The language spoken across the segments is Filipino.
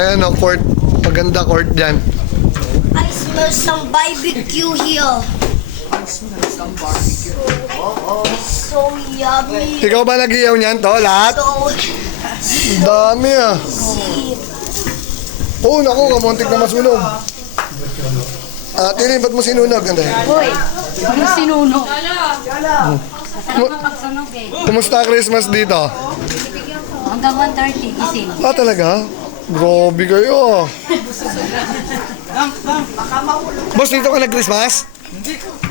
Ayan o, court. Maganda court dyan. I smell some barbecue here. So yummy. Ikaw ba nag-iyaw niyan to, lahat? So Dami ah. see. Oo, naku, kamuntik na masunog. Tini, ba't mo sinunog? Ganda. Hoy, ano sinunog? Pagsunog eh. Kumusta Christmas dito? Hanggang 1:30 gising. Talaga? Grabe kayo. Boss, dito ka nag-Christmas?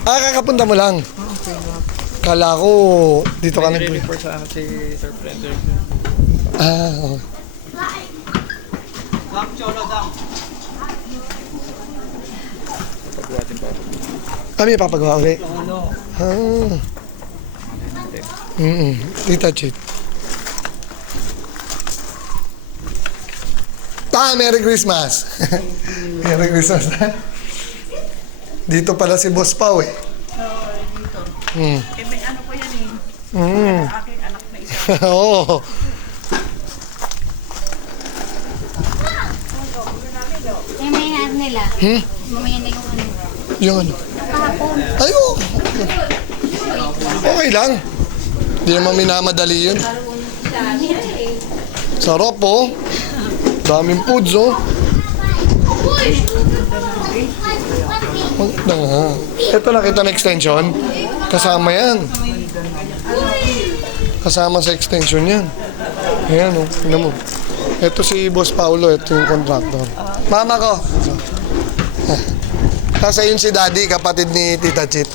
Kakapunta mo lang. Kala ko, dito ka nag-Christmas. Report sa si Sir Frederick. Oo. Pagbuhatin pa ako. Kami papagawa ulit. Tita Chit. Merry Christmas! Merry Christmas na. Dito pala si Boss Pao eh. Oo, dito. Mm. Eh, may ano ko yan eh. Aking anak na isa. Oo. Eh, may ano nila. Mamaya na yung ano. Yung ano? Ayo. Okay lang. Hindi naman minamadali yun. Sarap oh. Daming foods oh. Maganda nga. Ito nakita na extension. Kasama yan. Kasama sa extension yan. Ayan oh. Tingnan mo. Ito si Boss Paulo. Ito yung contractor. Mama ko. Tapos ayun si Daddy, kapatid ni Tita Chit.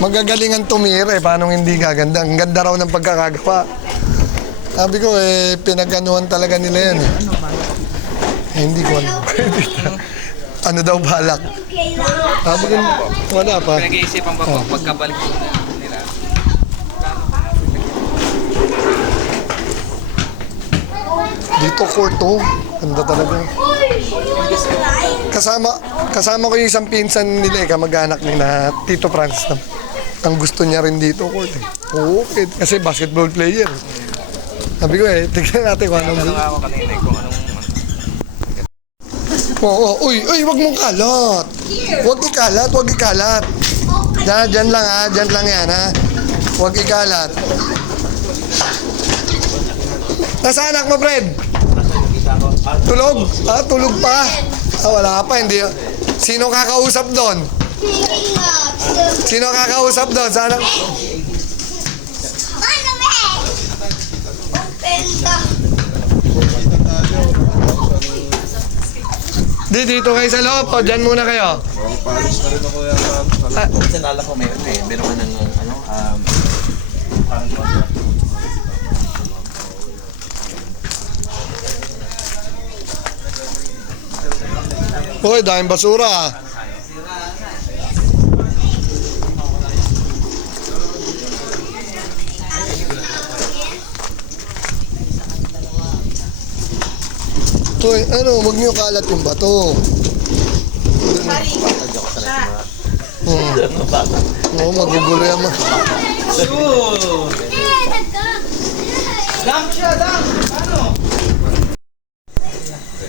Magagalingan tumira eh. Paano hindi gaganda? Ang ganda raw ng pagkakagawa. Sabi ko eh, pinaganuhan talaga nila yan eh. Hindi ko alam. Ano daw balak? Sabi ko, wala pa. Pinag-iisipan pa po pagkabalik po nila. Dito court to. Ganda talaga. Kasama ko yung isang pinsan nila eh, kamag-anak nila, Tito Franz. Ang gusto niya rin dito court eh. Oo, kasi basketball player. Sabi ko eh, tignan natin kung anong... Tanong ako kanina kung anong... Uy, wag mong kalat. Wag ikalat. Diyan lang ha, diyan lang yan ha. Wag ikalat. Nasaan anak mo, Fred? Tulog? Tulog pa. Wala pa, hindi. Sino kakausap doon? Sino kakausap doon? Sana... Dito kayo sa loob o dyan muna kayo? Paris na rin ako yan. Sinala ko meron ka ng parang contract. Uy, daming basura ah. Uy, wag niyo kalat yung bato. Oo, magugulo yan.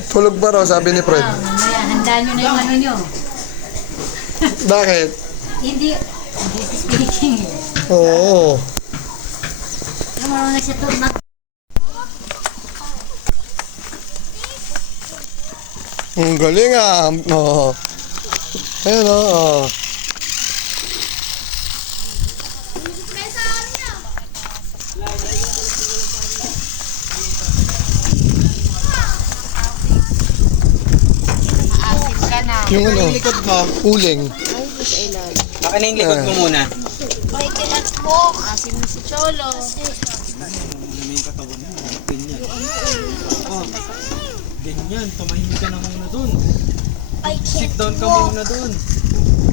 Tulog pa raw, sabi ni Fred. Mamaya, handa nyo na yung ano nyo. Bakit? Hindi speaking. Oo. Yung marunong siya tumak. Ang galing ah. Oo. Ayan oh. Yung ano? Likod mo. Uling. Akin na yung likod mo muna. May kinat po. Asim si Cholo. Ganyan, tumahimik ka na muna dun. I Sit can't down ka walk. muna dun.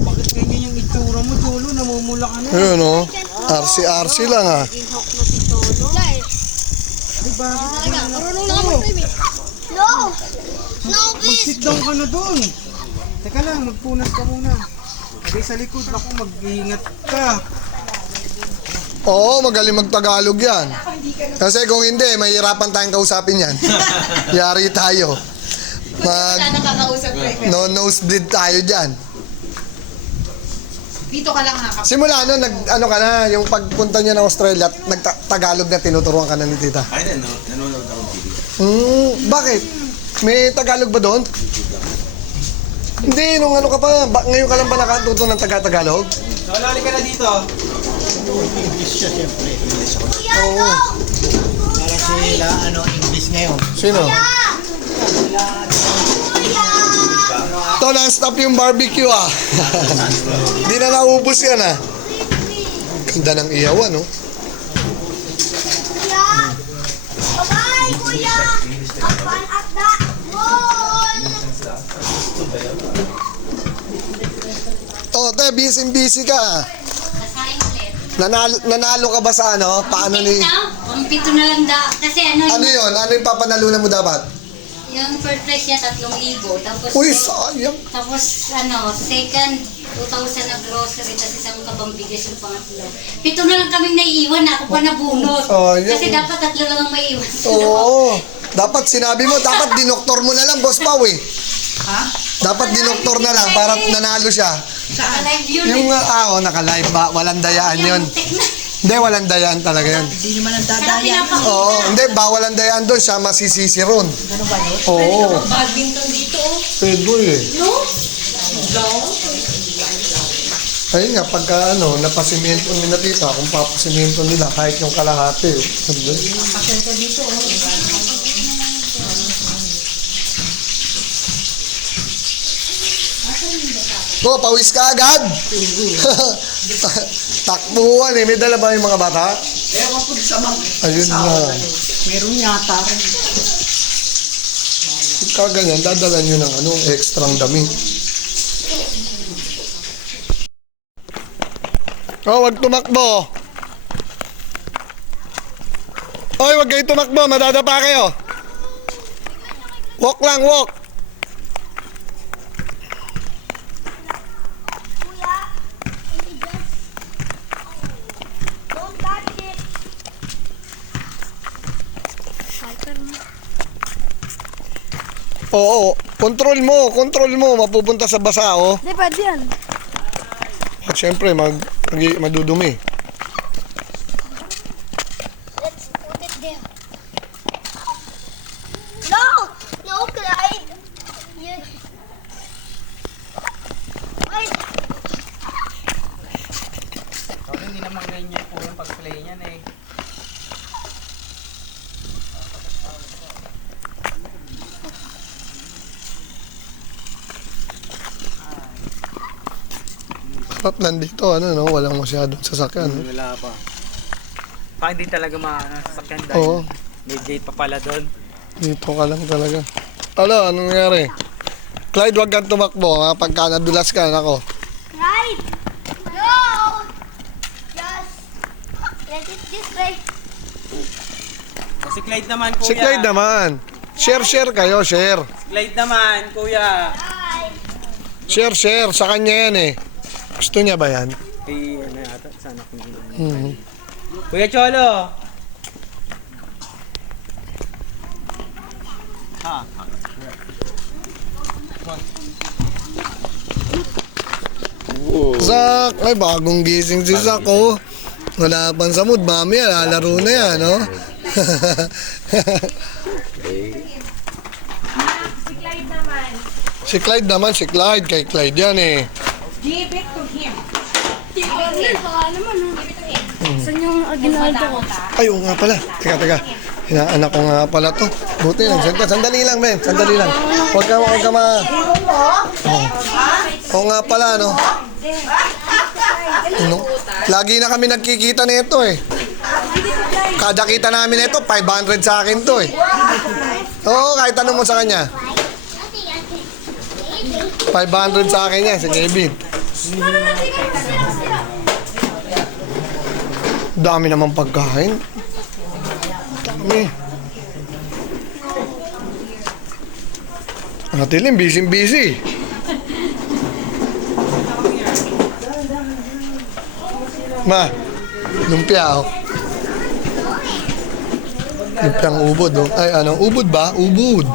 Bakit ganyan yung itsura mo, Cholo? Namumula ka na. Ayun oh. RC lang ah. Ginhok na si Cholo. Diba? Marunong na ako No! No, please! Mag-sit down ka na dun. Teka lang, magpunas ka muna. Lagay sa likod, ako mag-iingat ka. Oo, magaling mag-Tagalog yan. Kasi kung hindi, mahirapan tayong kausapin yan. Yari tayo. Nakakausap ko eh. No nosebleed tayo dyan. Dito ka lang nakakapag. Simula ano ka na, yung pagpunta niya ng Australia, nag-Tagalog na tinuturuan ka na ni tita. Ay, nanonood ako ng TV. Bakit? May Tagalog ba doon? Hindi, nung ano ka pa, ngayon ka lang ba nakatuto ng Tagalog? Loli ka na dito. English siya siyempre. Oo. Para sila, English ngayon. Sino? Ito, na-stop yung barbecue ah. Di na naubos yan ah. Ganda ng iyawan, no? Kuya! Bye, kuya! Apan at the moon! Oh, te, busy ka ah. Nasaing ulit. Nanalo ka ba sa ano? Paano ni... Pito na lang da. Kasi Ano yun? Ano yung papanalunan mo dapat? yung first prize niya 3,000. Tapos, Uy, sayang. tapos second, 2,000 na grocery, tapos isang kabang bigas yung pangatlo. Pito na lang kaming naiiwan, ako pa nabunot. Sayang. Kasi dapat 3 lang ang maiiwan. Oo. Dapat sinabi mo, dapat dinoktor mo na lang, Boss Pao eh. Ha? Dapat dinoktor na lang para nanalo siya. Live yun Yung, naka-live ba? Walang dayaan yun. Hindi, walang dayaan talaga yun. Hindi naman ang Sarap dadaya. Oo, hindi, bawal ang dayaan doon, siya masisisi ron. Ano ba yun? Oo. Badminton dito oh. Pwede eh. No? Ayun nga, pagka napasimento nila dito, kung papasimento nila, kahit yung kalahati. Ganda. Pasyento dito oh. Go, pawis ka agad! Takbuhan eh. May dala ba yung mga bata? Ewan ko sa mga. Ayun na. Meron yata rin. Pagka ganyan, dadala nyo ng extrang dami. Oh, wag tumakbo. Oy, wag kayo tumakbo. Madadapa kayo. Walk lang, walk. Kuya, hindi just... Don't touch it! Oo, control mo. Mapupunta sa basa, oh. Di ba yan? At syempre, madudumi. Let's put it there. No! No, Clyde! Yes. Ay! Hindi naman ganyan po yung pag-play niyan eh. Sarap lang dito, walang masyadong sasakyan. No? Wala pa. Baka hindi talaga masasakyan dahil Oo, may gate pa pala doon. dito ka lang talaga. Anong nangyari? Clyde, wag kang tumakbo, ha? Pagka nadulas ka, nako. Clyde! No! Just... Let it this way. Si Clyde naman kuya. Si Clyde naman. Share kayo, share. Clyde naman kuya. Clyde! Share. Sa kanya yan eh. Gusto niya ba yan? Yata, sana kung Mhm. Kuya Cholo. Zak, ay bagong gising si Zak, oh. Wala pang sa mood, mami, lalaro na yan, no? Si Clyde, kay Clyde yan eh. Give it to him. Baka naman, Saan yung aginaldo ko? Ay, oo nga pala. Teka. Inaanak ko nga pala to. Buti lang. Sandali lang, men. Sandali lang. Huwag ka Oo nga pala, no? Lagi na kami nagkikita nito eh. Kada kita namin nito, 500 sa akin to eh. Oo, kahit tanong mo sa kanya. 500 sa akin yan, si Kevin. Dami naman pagkain. Dami. Atilim, busy. Ma, Lumpia, oh. Lumpiang ubod, oh. Ay, anong ubod ba? Ubod.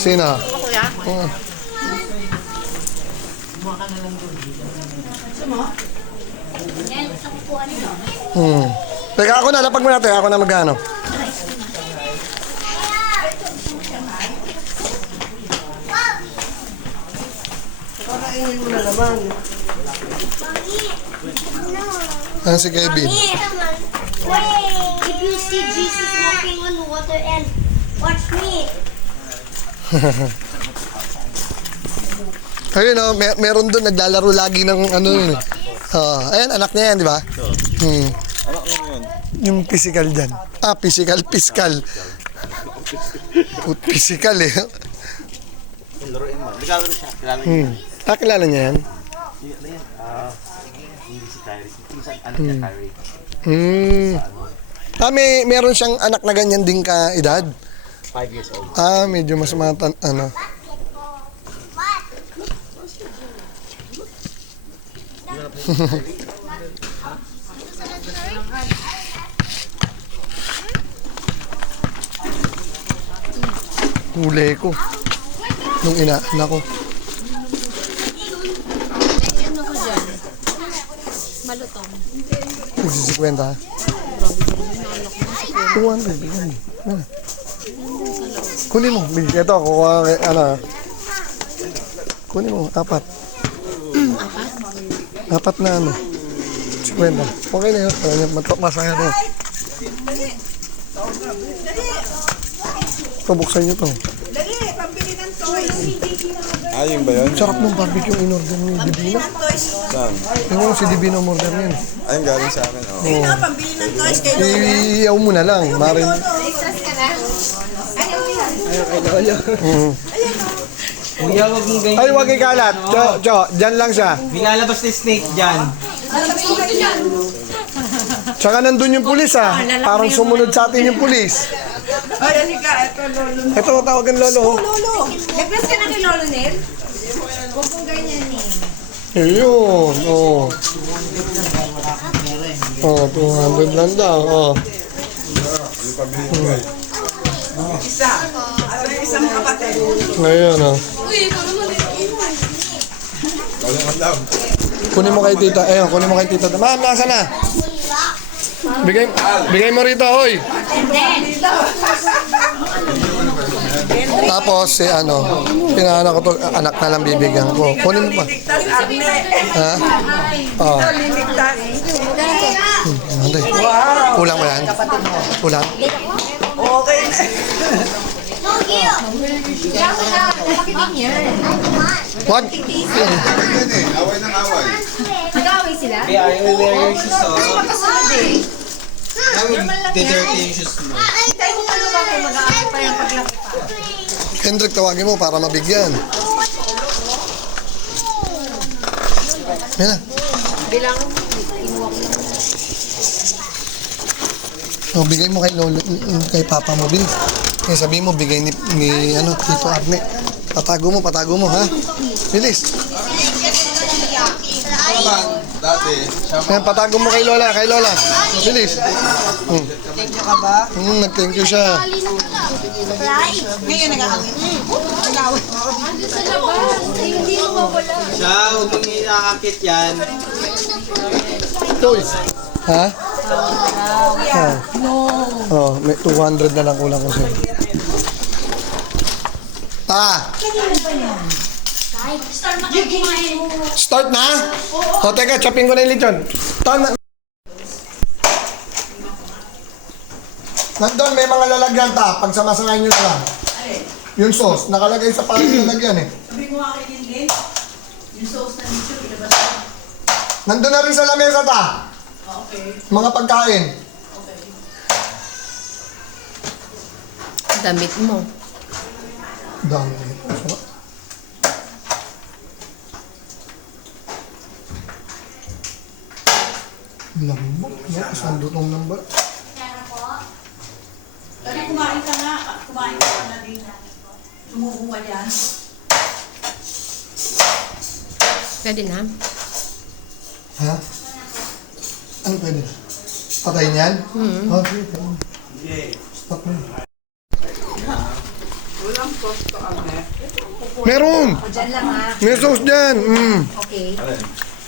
Sino? Kuya? Oo. Yan, sa kukuha nila. Teka, ako na. Lapag mo natin. Ako na magano. Ano si Kevin? If you see Jesus walking on water and watch me. Ayun, oh, meron doon naglalaro lagi ng ano yun. Ayan, anak niya yan, di ba? Anak mo yun. Yung physical dyan. Physical. Physical eh. Laruin mo. Ligalo rin siya. Kilala niya. Kilala niya yan? Ano yan? Hindi si Kyrie. Pinsan anak niya Kyrie. Meron siyang anak na ganyan din ka edad. 5 years old. Medyo mas matan, ano. Huli ko. Nung inaanak ko. Ano ko dyan? Malutong. Nagsisikwenta ha? 200. Bigyan mo. Ano? Kunin mo. Ito, kukuha kay, ano ha? Kunin mo, 4. 4 na ano. 50. Okay na yun. Masaya na. Ito, buksan nyo to. Dali, pambili ng toys. Ayun ba yun? Sarap ng barbecue in-order ni Divino. Saan? Yung si Divino order niyan. Ayun galing sa akin. Oh. Ayun na, pambili ng toys kay Lolo. Iyaw mo na lang. Marin. Kuya, wag mong ganyan. Ay, wag ikalat. Cho, dyan lang siya. Nilalabas na snake dyan. Tsaka nandun yung pulis ha. Parang sumunod sa atin yung pulis. Ay, halika, ito Lolo. Ito, tawagan lolo. Lolo, nag-bless ka na kay Lolo Nel? Huwag mong ganyan eh. Ayun. Oh. 200 lang daw. Oh. Isa. At may isang kapatid. Ngayon, oh. Kunin mo kay tita. Ayun, kunin mo kay tita. Ma'am, nasa na? Bigay mo rito, hoy. Tapos, pinaanak ko to, anak na lang bibigyan ko. Kunin mo pa. Ligtas, Arne. Ha? Oh. Ligtas. Kulang mo yan? Kulang? Okay na. No, Gio. What? Kaya I will wear your shoes off. I will dirty yung shoes mo. Tayo kung ano ba kayo mag-aaral pa yung paglaki pa. Kendrick, tawagin mo para mabigyan. Yan na. Bilang Bigay mo kay Lolo, kay Papa mo, Bill. Kaya sabihin mo, bigay ni Tito Arne. Patago mo, ha? Bilis. Dati, siya Ayan, patago mo kay Lola. Bilis. thank you ka ba? Nag-thank you siya. Ngayon nag-aawit. Nag-aawit. Siya, huwag mong inakakit yan. Toy. Ha? May 200 na lang kulang ko sa'yo. Start na? Teka, chopin ko na yung lechon. Nandun, may mga lalagyan ta. Pagsamasamahin nyo na lang. Yung sauce, nakalagay sa paling lalagyan eh. Sabi mo akin din din. Yung sauce na nito, ilabas mo. Nandun na rin sa lamesa ta. Okay. Mga pagkain. Damit mo. Dami. Lambot, no? Isang lutong ng ba? Dali kumain ka nga. Kumain ka na din. Sumubo ka dyan. Pwede na. Ha? Ano pwede? Patayin yan? Oh, sige. Stop mo. Meron! O, dyan lang ha. May sauce dyan. Okay.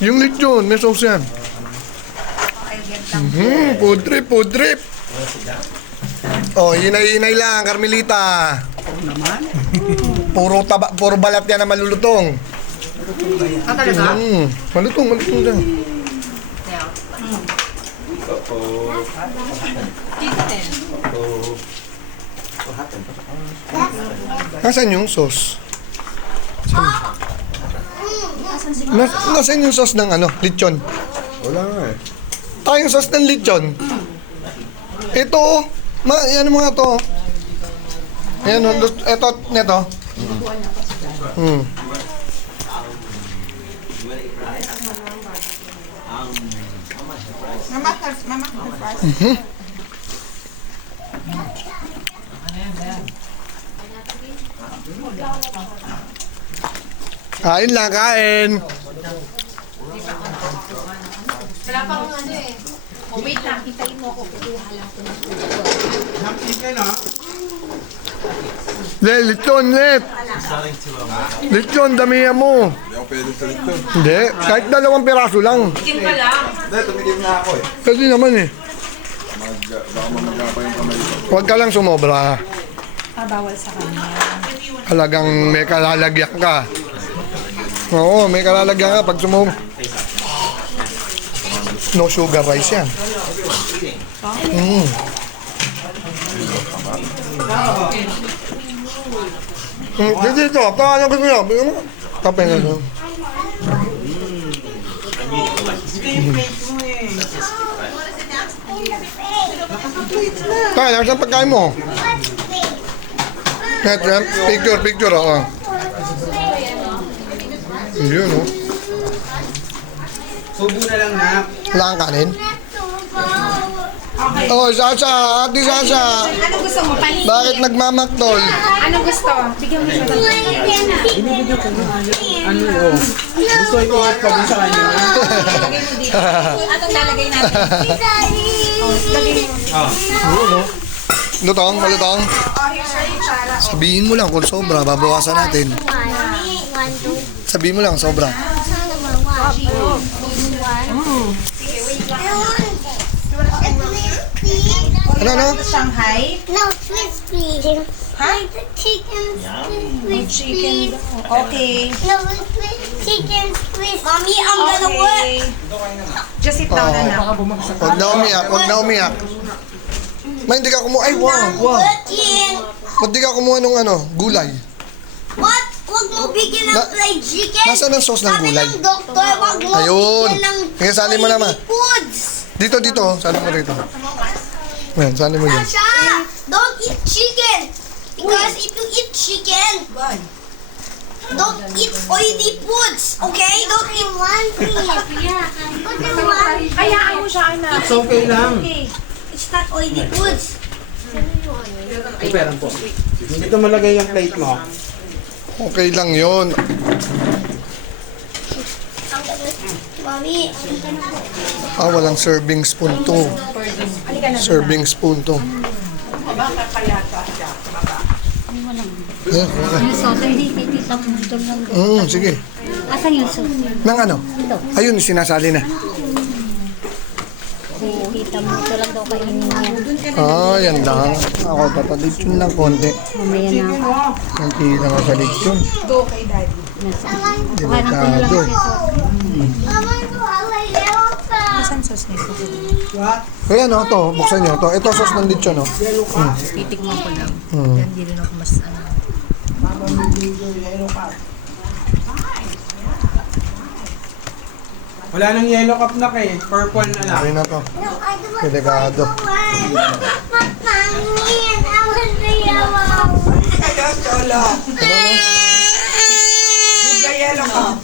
Yung lechon, may sauce yan. I'll get some. Food trip, food trip. Oh, hinay-hinay lang, Carmelita. Puro balat yan na malulutong. Ah, talaga? Malutong dyan. Nasaan yung sauce? Nasaan yung sauce ng ano, lechon? Wala nga eh. Tayong sauce ng lechon. Ito, yan mga to. Ayan, ito, neto. Kain lang, kain. Wala pa akong ano eh. Oh, wait lang. Hintayin mo ako. Kukuha lang ko ng Lechon, Lechon, damihan mo. Hindi ako pwede sa lechon. Hindi, kahit 2 piraso lang. Chicken ka lang. Hindi, tumikim na ako eh. Kasi naman eh. Baka mamagapa yung kamay ko. Huwag ka lang sumobra. Bawal sa kanya. Talagang may kalalagyan ka. Oo, may kalalagyan ka pag sumobra. No sugar rice yan. Dito, paano gusto nyo? Bigyan mo. Kape na ito. Kaya, nasa pagkain mo? Picture, oo. Yun, oh. Subo na lang na. Wala kang kanin? Oh, Sasha, Ate Sasha. Anong gusto mo? Pansin. Bakit nagmamaktol? Anong gusto? Bigyan mo siya ng Gusto ko at pag sa kanya. Lagay mo dito. Anong lalagay natin? Lagay mo. Lutong, malutong. Oh, here's your kutsara. Sabihin mo lang kung sobra, babawasan natin. Sabihin mo lang, sobra. Ano? Shanghai. No, crispy. Huh? Chicken crispy. Chicken. Okay. No, chicken crispy. Mommy, I'm gonna work. Okay. Just sit down na. Huwag na umiyak. Ma, hindi ka kumuha. Ay, wow. Working. Ba't di ka kumuha ng ano, gulay? What? Huwag mo bigyan ng fried chicken. Nasaan ang sauce ng Sabi gulay? ng doktor, huwag mo Ayun. bigyan ng Kaya sali mo naman. oily foods. Dito. Sali mo rito. Ayan, sali mo dyan. Sasha, don't eat chicken. Because if you eat chicken, don't eat oily foods. Okay? Don't eat one thing. Hayaan mo siya, anak. It's okay lang. It's not oily foods. Ay, pera po. Dito malagay yung plate mo. Okay lang yun. Mommy, Walang serving spoon to. Serving spoon to. Ayan, okay. Yung sauce, hindi titita mo doon lang. Sige. Asan yung sauce? Nang ano? Ayun, sinasali na. Tita mo ito lang daw kainin niya. Yan lang. Ako, tatalitsun lang konti. Mamaya na ako. Nakita ko sa litsyon. Go kay daddy. Kuhanan ko na lang Delikado. siya sauce. Asan sauce nito? Kaya no, to, buksan nyo. Ito sauce ng litsyon, no? Titignan ko lang. Yan, di rin ako mas ano. Wala nang yellow cup na kay. Purple na lang. Okay na to. Delikado. Kaya, Chola. May yellow cup.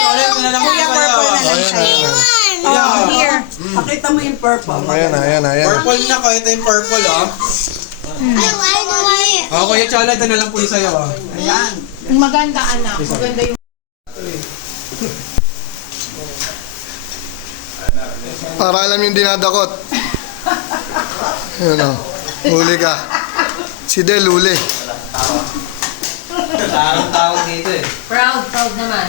Chola, ito na lang po kayo. Ayan, Here. Pakita mo yung purple. ayan. Purple na ko. Ito yung purple, oh. Oh, Kuya Chola, ito na lang po yung sa'yo, oh. Ayan. Maganda anak. Maganda yung... Para alam yung dinadakot. Yun o. Huli ka. Si Del, huli. Parang tawag dito eh. Proud naman.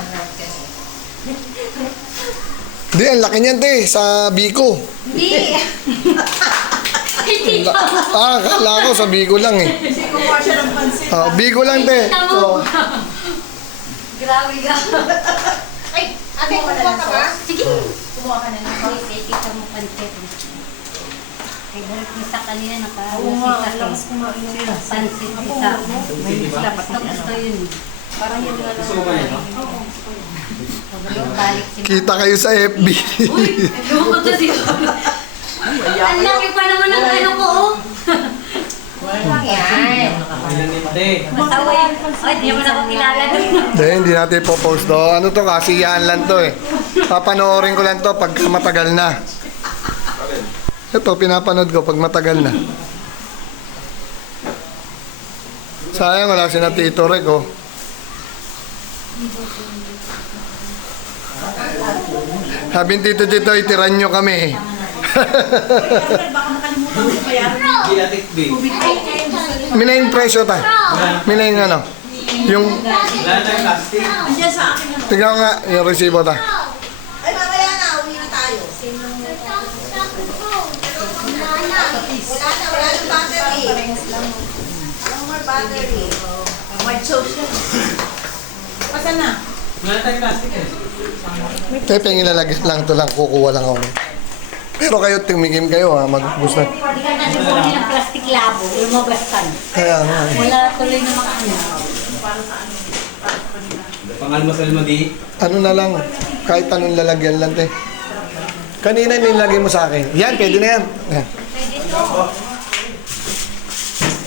Hindi, ang laki niyan, te. Sa Biko. Hindi. Hindi Akala ko sa Biko lang eh. Kasi kumuha siya ng pansin. Biko lang, te. mo. Grabe ka. Ay, ate, kumuha ka ba? Sige. Kumuha ka na lang. Sige, kita mo pansit. Ay, balik mo sa kanina Oo nga, naka-sita lakas kumain ng pansit isa. Gusto yun. Parang yun nga Gusto mo ba yun? Yung balik si Kita kayo sa FB. Lumunod siya. Ang laki pa naman ng ano ko, oh. Yan. Ilan ni Mate? Masawa yun. Ay, di naman ako kilala nun. Hindi natin ipopost to. Ano to, kasiyahan lang to eh. Papanoorin ko lang to pag matagal na. Ito, pinapanood ko pag matagal na. Sayang, wala si na Tito Rek, oh. Sabi ni Tito Tito, itiran nyo kami. Baka makalimutan ko kaya. Gilatik B. Minayin presyo ta. Minayin ano. Yung, Wala tayong plastic. Andiyan sa akin ano. tignan ko nga, yung resibo ta. Ay, mamaya na. Uwi na tayo. Wala yung battery. No more battery. White sauce yan. Pasan na? Wala tayong plastic eh. Pepe, ilalagay lang ito lang, kukuha lang ako. Pero kayo, tumigim kayo ha, mag-gusto. Hindi ka na bumili ng plastic labo. Lumabas ka. Kaya nga. Wala tuloy na mga ano. Pangalmasal mo di. Ano na lang, kahit anong lalagyan lang, te. Kanina nilagay mo sa akin. Yan, pwede na yan. Yan. Pwede to.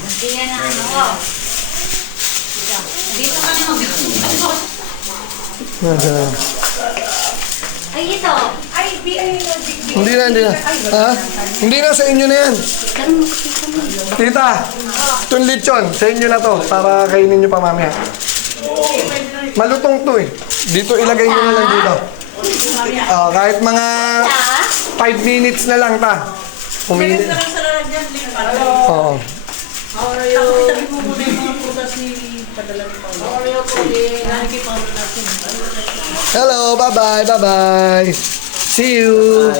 Hindi yan na ano ko. Dito ka na mag-ano. Ay, ito. Ay, ay, Hindi na, hindi na. Ha? Hindi na, sa inyo na yan. Tita, itong lechon, sa inyo na to, para kainin nyo pa mamaya. Malutong to eh. Dito, ilagay nyo na lang dito. Kahit mga 5 minutes na lang ta. Uminit. lang sa lalagyan din para. Oo. Sabi mo muna yung mga prutas ni padala ni Paolo. Nakikita mo natin. Hello, bye-bye, bye-bye. See you.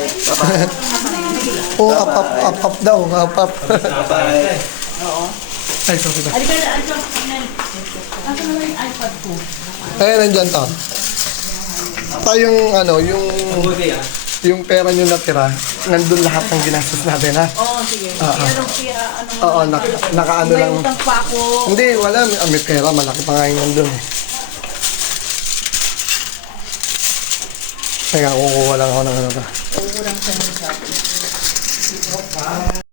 Oh, up daw, up. Ay, sorry ba? Alika na, alika. Asa na yung iPad ko? Ayan, nandyan to. Yung ano, Buti ah. yung pera nyo natira, nandun lahat ng ginastos natin, ha? Oo, sige. Ano siya, ano? Oo, nakaano May lang. utang pa ako. Hindi, wala. May pera, malaki pa nga yung nandun eh. Teka, kukuha lang ako ng ano to. Oo, lang sa